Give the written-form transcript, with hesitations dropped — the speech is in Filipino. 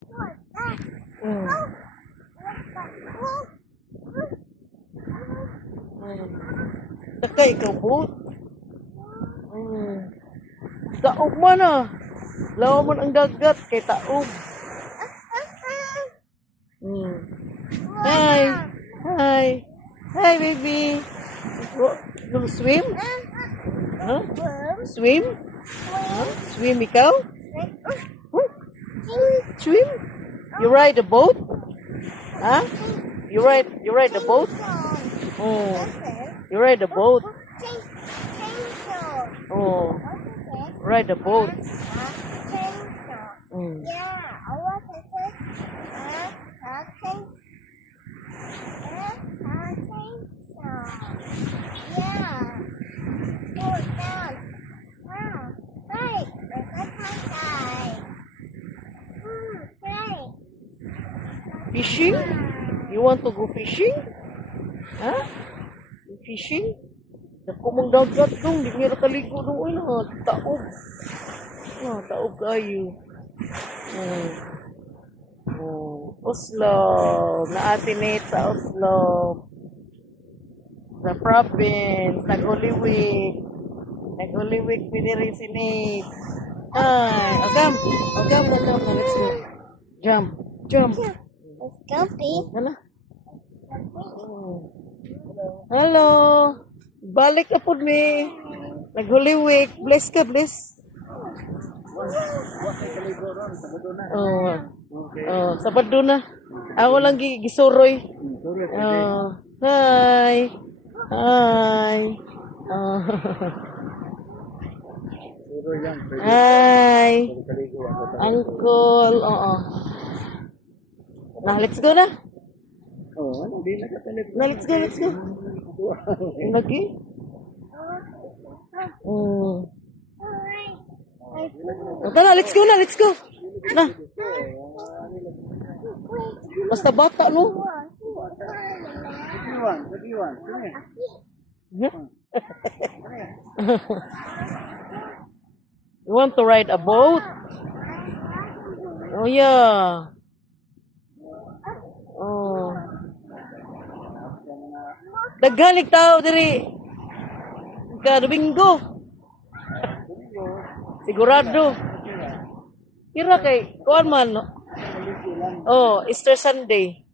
Mm. Mm. Taka ikaw boat. Mm. Taog man ah. Lawa man ang dagat kay taog. Mm. Hi. Hi. Hi baby. You swim? Huh? Swim? Huh? Swim ikaw? Huh? Swim? You ride the boat? Huh? You ride the boat? Oh. You ride the boat? Oh. Ride the boat. Mm. Fishing? You want to go fishing? Huh? Fishing? Dako mong dagat dong, di meron kaligo dong. Ay na, taog. Taog kayo. Oslo. Naatinate sa Oslo. Sa province. Nag-Holy Week, pwede rin si Nate. Ay, agam. Let's go. Jump. It's comfy. Ano? Hello. Balik ka po mi. Nag-Holy Week. Bless ka, bless. Sabado na. Ako lang gisuroy. Hi. Hi. Uncle. Let's go na. Let's go. Lagi? Tara, let's go. Na. Basta bata, no? You want to ride a boat? Oh, yeah. Oh. Naghalig tao diri. Domingo. Sigurado. Kira kay kuan man. Oh, Easter Sunday.